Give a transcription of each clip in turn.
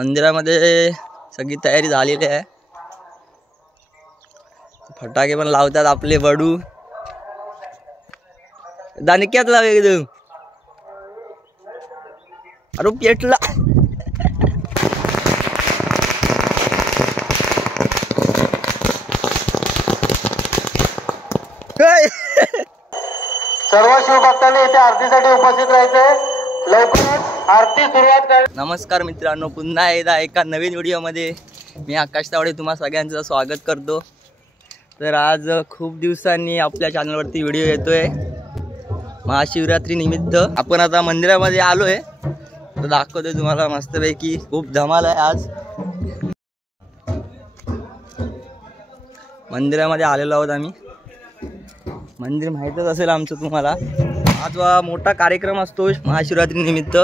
मंदिरामध्ये सगळी तयारी झालेली आहे. फटाके पण लावतात आपले बडू. दानिक्यात लाव एकदम. अरे पेटला. सर्व शिवभक्तांनी इथे आरतीसाठी उपस्थित राहायचे. लवकरच आरती सुरुवात कर. नमस्कार मित्रांनो, पुन्हा एकदा एका नवीन व्हिडिओमध्ये मी आकाश तावडे तुम्हा सगळ्यांचं स्वागत करतो. तर आज खूप दिवसांनी आपल्या चॅनलवरती व्हिडिओ येतोय. महाशिवरात्री निमित्त आपण आता मंदिरामध्ये आलोय. तर दाखवतोय तुम्हाला मस्तपैकी. खूप धमाल आहे आज. मंदिरामध्ये आलेलो आहोत आम्ही. मंदिर माहीतच असेल आमचं तुम्हाला. आज मोठा कार्यक्रम असतो महाशिवरात्री निमित्त.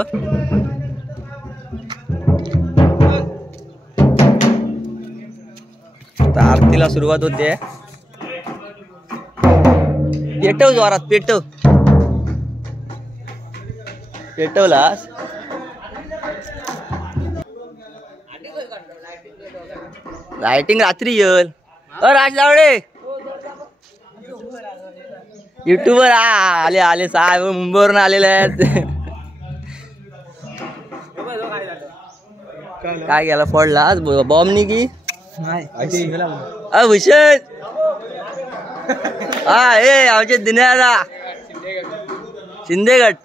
आता आरतीला सुरुवात होते. पेटव जोरात, पेटव. पेटवलास. लाइटिंग रात्री येईल. राज लावडे युट्यूबर आले आले साहेब मुंबईवरून आलेले आहेत. काय गेला फोडला बॉम्बनी की भूषण. हा हे आमचे दिन्यादा शिंदेगड.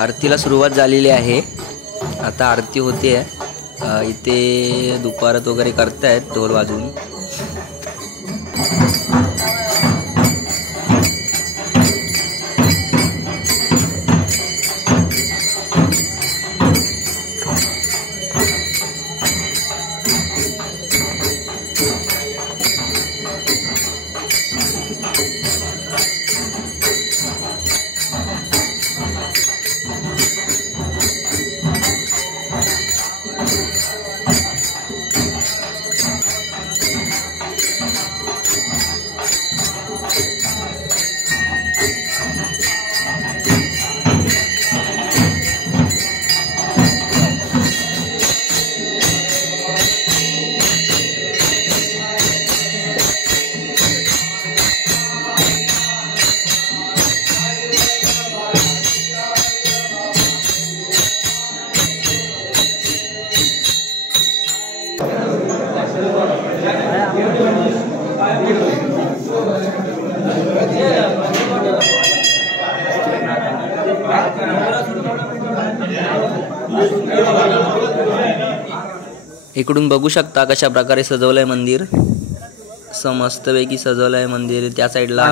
आरतीला सुरुवात झालेली आहे. आता आरती होते. इथे दुपारत वगैरे करतायत ढोल वाजवून. इकडून बघू शकता कशा प्रकारे सजवलंय मंदिर. मस्तपैकी सजवलंय मंदिर. त्या साईडला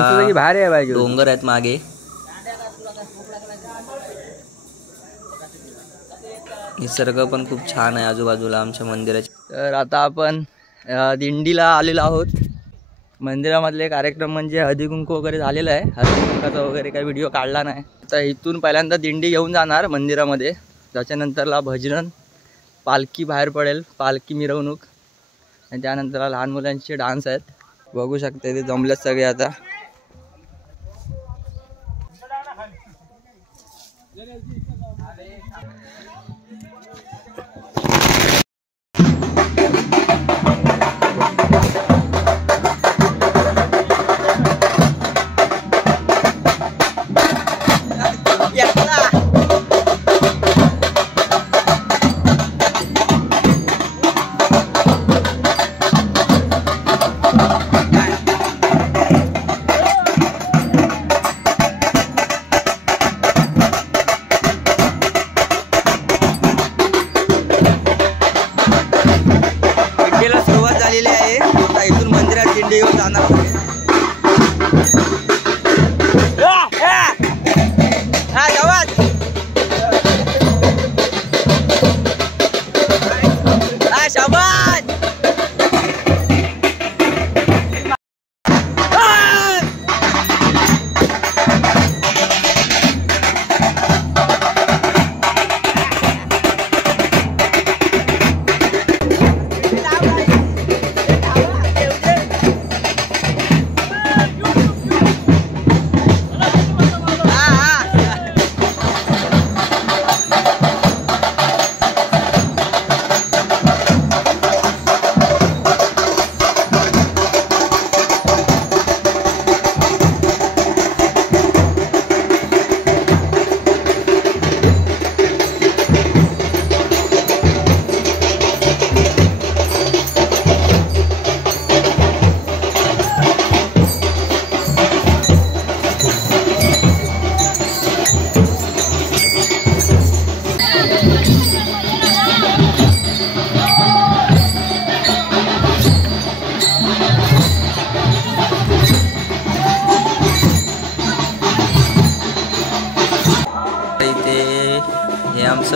डोंगर आहेत मागे. निसर्ग पण खूप छान आहे आजूबाजूला आमच्या मंदिराच्या. तर आता आपण दिंडीला आलेलो आहोत. मंदिरामधले कार्यक्रम म्हणजे हळदी कुंकू वगैरे झालेला आहे. हळदी कुंकाचा वगैरे काही व्हिडिओ काढला नाही. तर इथून पहिल्यांदा दिंडी घेऊन जाणार मंदिरामध्ये. त्याच्यानंतरला भजन, पालखी बाहेर पडेल, पालखी मिरवणूक, आणि त्यानंतर लहान मुलांचे डान्स आहेत. बघू शकते ते जमलेत सगळे आता.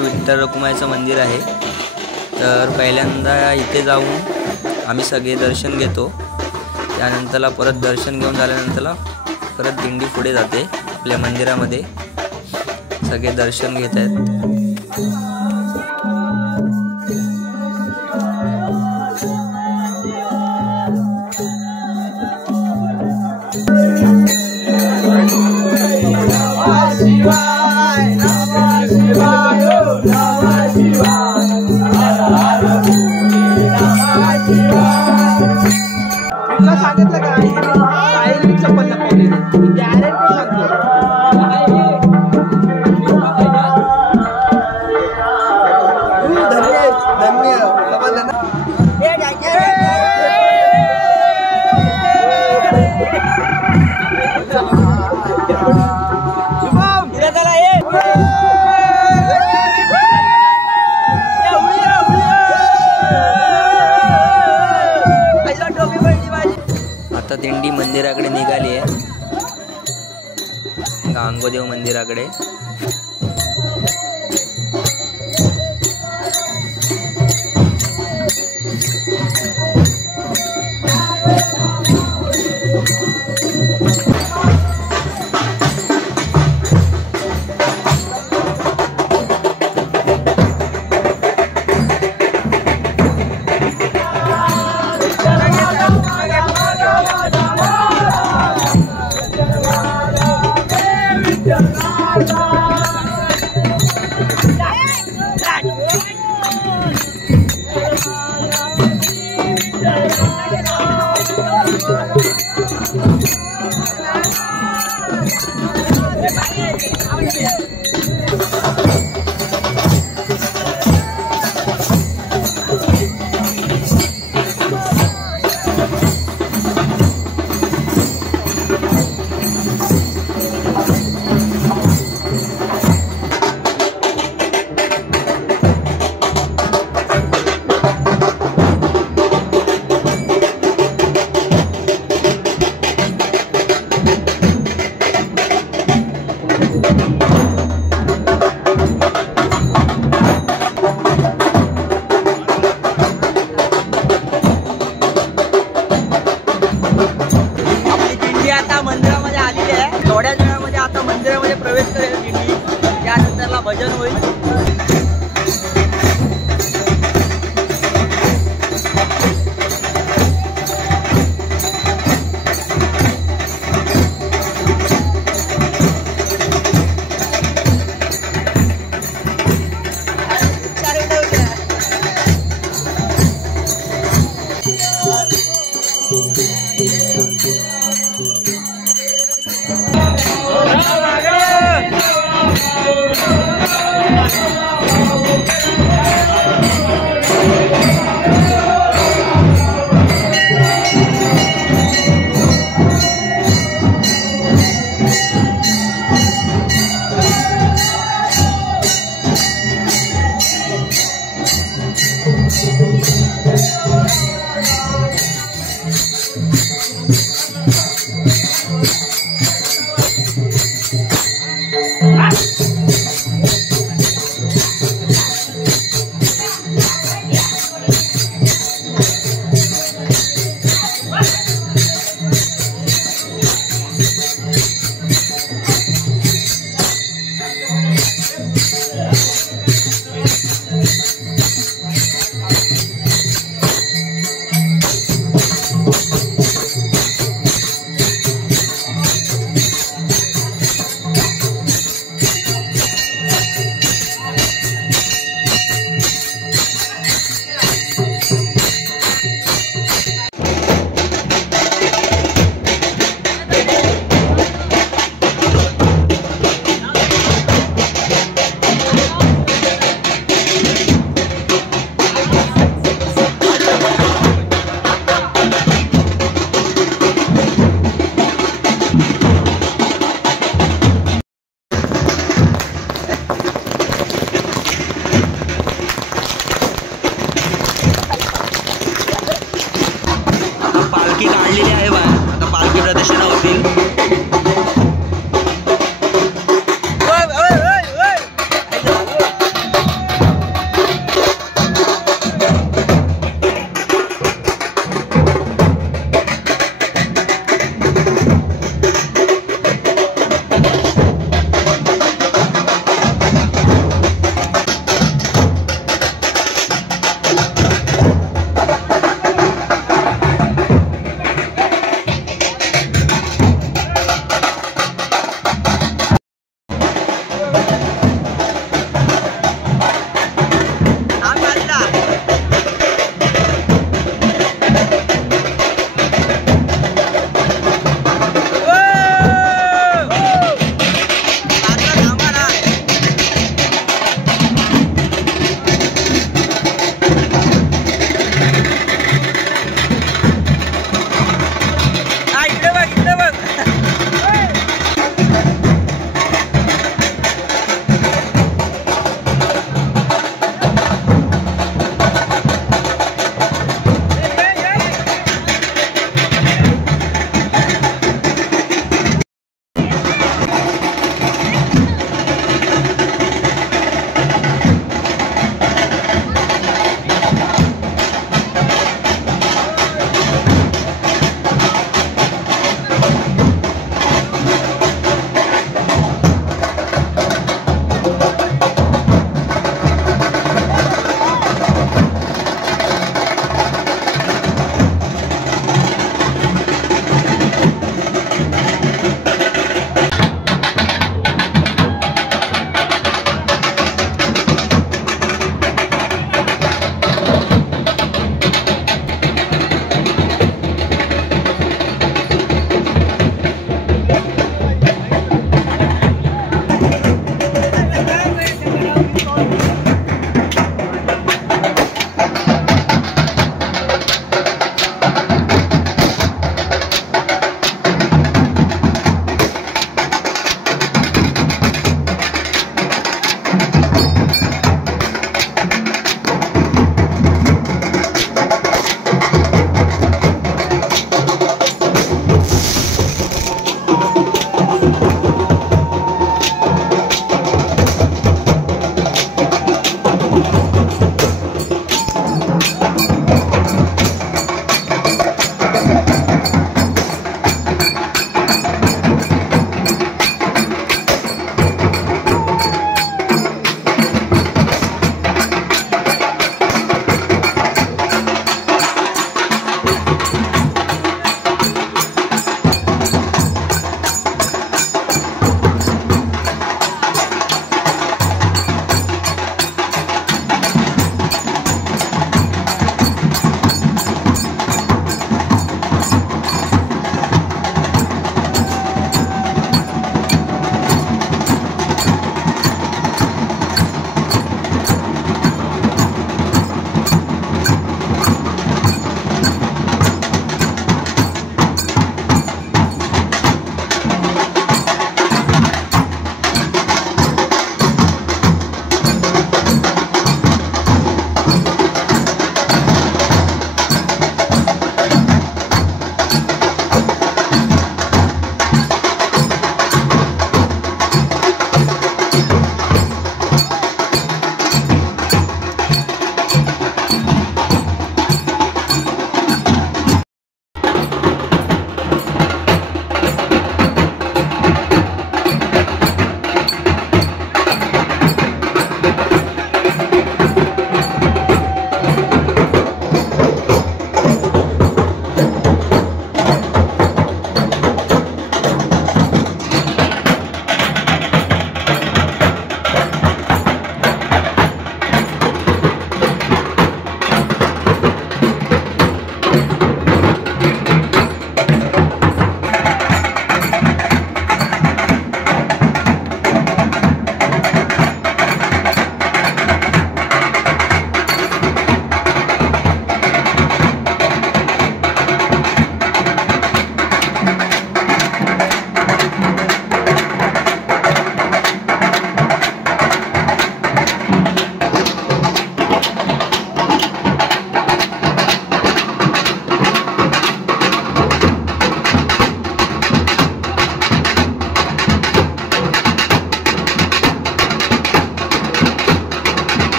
विठ्ठल रखुमाईचं मंदिर आहे। तर पहिल्यांदा इथे जाऊन आम्ही सगळे दर्शन घेतो, त्यानंतरला परत दर्शन घेऊन झाल्यानंतरला परत दिंडी पुढे जाते आपल्या मंदिरामध्ये। सगळे दर्शन घेत आहेत। सांगितलं काय चप्पल लपवली गॅरंटी आता दिंडी मंदिराकडे निघाली आहे, गांगोदेव मंदिराकडे। थोड्याच वेळामध्ये आता मंदिरामध्ये प्रवेश करेल दिंडी, त्यानंतरला भजन होईल।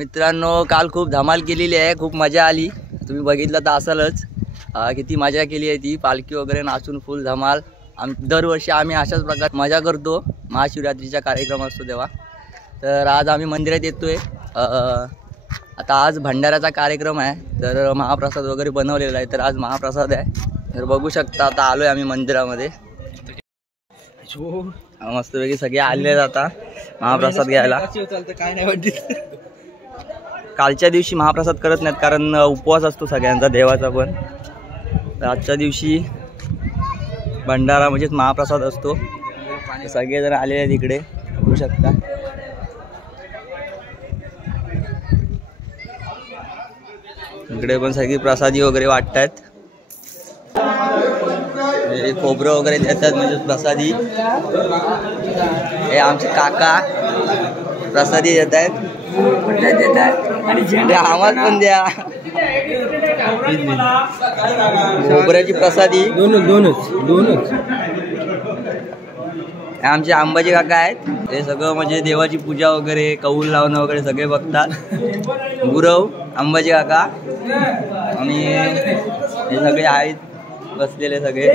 मित्रांनो काल खूप धमाल केलेली आहे, खूप मजा आली. तुम्ही बघितलं तर असालच किती मजा केली आहे ती. पालखी वगैरे नाचून फुल धमाल. दरवर्षी आम्ही अशाच प्रकारे मजा करतो. महाशिवरात्रीचा कार्यक्रम असतो तेव्हा. तर आज आम्ही मंदिरात येतोय. आता आज भंडाऱ्याचा कार्यक्रम आहे, तर महाप्रसाद वगैरे बनवलेला आहे. तर आज महाप्रसाद आहे, तर बघू शकता. आता आलोय आम्ही मंदिरामध्ये. मस्तपैकी सगळे आले आहेत आता महाप्रसाद घ्यायला. काय नाही वाटत. कालच्या दिवशी महाप्रसाद करत नाहीत, कारण उपवास असतो सगळ्यांचा, देवाचा पण. तर आजच्या दिवशी भंडारा म्हणजेच महाप्रसाद असतो. सगळेजण आलेले आहेत इकडे, बघू शकता. इकडे पण सगळी प्रसादी वगैरे वाटतात. खोबरं वगैरे देतात म्हणजे प्रसादी. हे आमचे काका प्रसादी देत आहेत. आवाज पण द्या. खोबऱ्याची प्रसादी दोनच. आमचे अंबाजी काका आहेत. हे सगळं म्हणजे देवाची पूजा वगैरे, कौल लावणं वगैरे सगळे बघतात. गुरव, अंबाजी काका आणि हे सगळे आहेत बसलेले सगळे.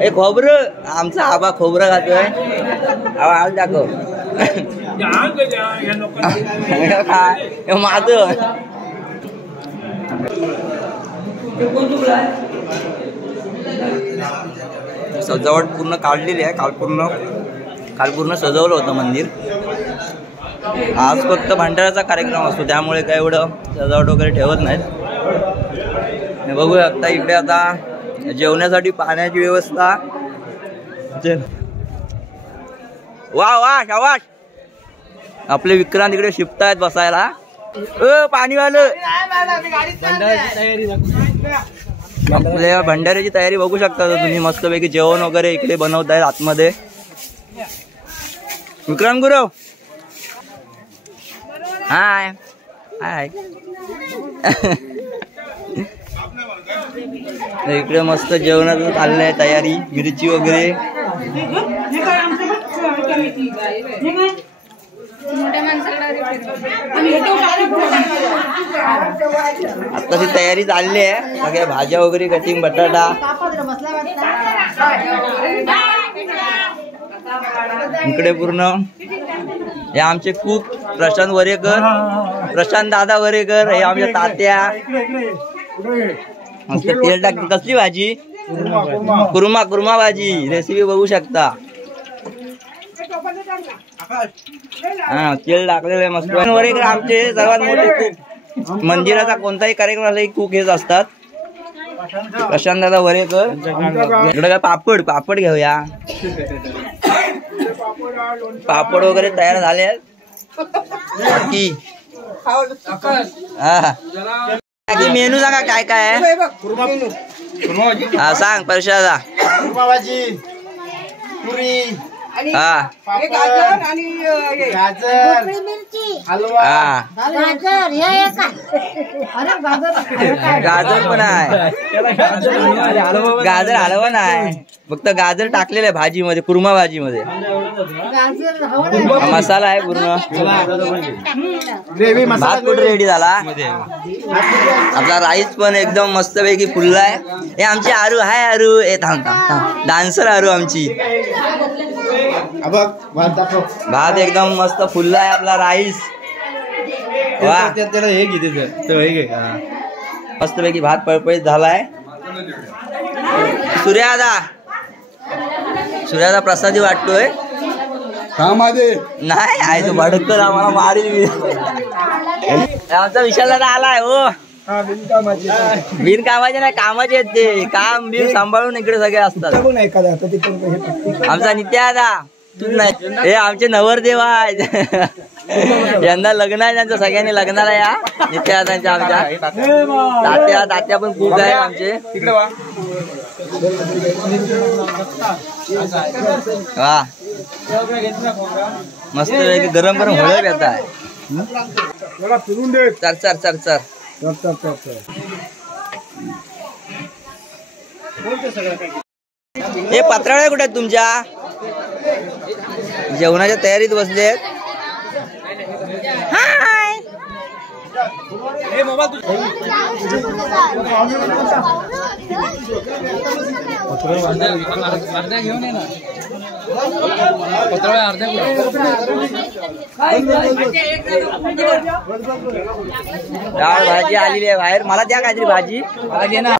हे खोबरं, आमचा आबा खोबरं खातोय. आवाज दाखव. माझं सजावट पूर्ण काढलेली आहे. काल पूर्ण सजवलं होतं मंदिर. आज फक्त भंडाऱ्याचा कार्यक्रम असतो, त्यामुळे काय एवढं सजावट वगैरे ठेवत नाहीत. बघू शकता इकडे आता जेवण्यासाठी पाण्याची व्यवस्था. वा शाबाश. आपले विक्रांत इकडे शिफ्ट आहेत बसायला. पाणीवालं. आपल्या भंडाऱ्याची तयारी बघू शकता तुम्ही. मस्तपैकी जेवण वगैरे इकडे बनवतायत आतमध्ये. विक्रांत गुरव, हाय हाय. इकडे मस्त जेवणाचं चाललंय तयारी, मिरची वगैरे. आताची तयारी चालली आहे. सगळ्या भाज्या वगैरे कटिंग, बटाटा. इकडे पूर्ण हे आमचे कुक प्रशांत वरेकर, प्रशांत दादा वरेकर. हे आमच्या तात्या. मस्त तेल टाक. कसली भाजी? कुर्मा भाजी. रेसिपी बघू शकता. हा, तेल टाकलेलं आहे मस्त. वरेकर आमचे सर्वात मोठे कुक. मंदिराचा कोणताही कार्यक्रम असला की कुक हेच असतात. प्रशांत दादा वरेकर. इकडे काय पापड घेऊया. पापड वगैरे तयार झाले आहेत. मेनू सांगा काय काय आहे. हा सांग प्रशादा. पुरी, गाजर पण आहे. गाजर हलवा नाही, फक्त गाजर टाकलेलं आहे भाजीमध्ये, कुर्मा भाजीमध्ये. मसाला आहे पूर्ण. भात पण रेडी झाला. आपला राईस पण एकदम मस्तपैकी फुलला आहे. हे आमची आरू आहे. आरू हे थांब डान्सर आरू आमची. भात एकदम मस्त फुलला आहे. आपला राईस. वा, हे घे. मस्तपैकी भात पळपळीत झालाय. सूर्यादा प्रसादी वाटतोय. नाही आहे तो भडकत आम्हाला मारी. आमचा विशाल दादा आलाय. हो, बिनकामाचे नाही, कामाचे आहेत ते. काम बिन सांभाळून इकडे सगळे असतात. आमचा नित्या दादा नाही, हे आमचे नवरदेव आहेत. यंदा लग्न आहे त्यांचं. सगळ्यांनी लग्नाला या. नित्या दादांच्या आमच्या तात्या पण खूप आहे आमचे. वा, मस्त गरम गरम होळ्या येत आहे. चर हे पत्रावळ्या कुठे आहेत तुमच्या? जेवणाच्या तयारीत बसले आहेत. डाळ भाजी आलेली आहे बाहेर. मला द्या काहीतरी भाजी. मला दे ना.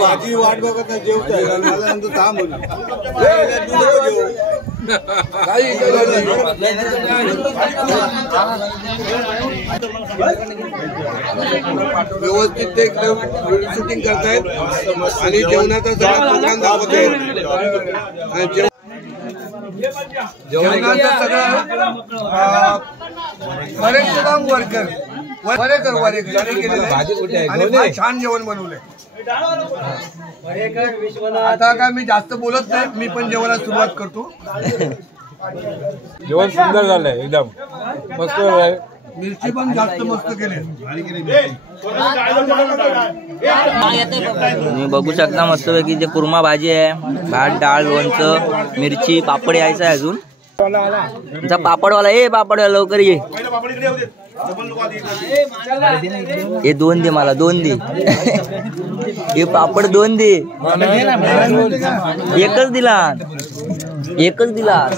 भाजी वाट बघत नाही जेवताय व्यवस्थित ते शूटिंग करतायत आणि जेवणाचा सगळा प्रोग्राम दाखवत आहेत. जेवणाचं सगळं बरेचसे काम वर्कर छान जेवण बनवलंय. आता काय मी जास्त बोलत नाही, मी पण जेवणाला सुरुवात करतो. जेवण सुंदर झालंय, एकदम मस्त. मिरची पण जास्त मस्त केली. तुम्ही बघू शकता मस्तपैकी जे कुर्मा भाजी आहे, भात डाळ लोणचं मिरची पापड यायचं आहे अजून. तुमचा पापडवाला पापडवाला लवकर ये. हे 2 दे, मला 2 दे. हे पापड 2 दे. एकच दिला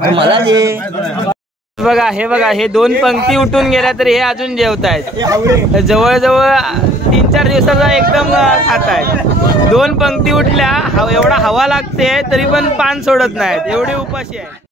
मला दे. बघा हे 2 पंक्ती उठून गेल्या तरी हे अजून जेवतायत. जवळजवळ 3-4 दिवसाचा एकदम खातायत. 2 पंक्ती उठल्या, एवढा हवा लागते तरी पण पान सोडत नाहीत, एवढी उपाशी आहे.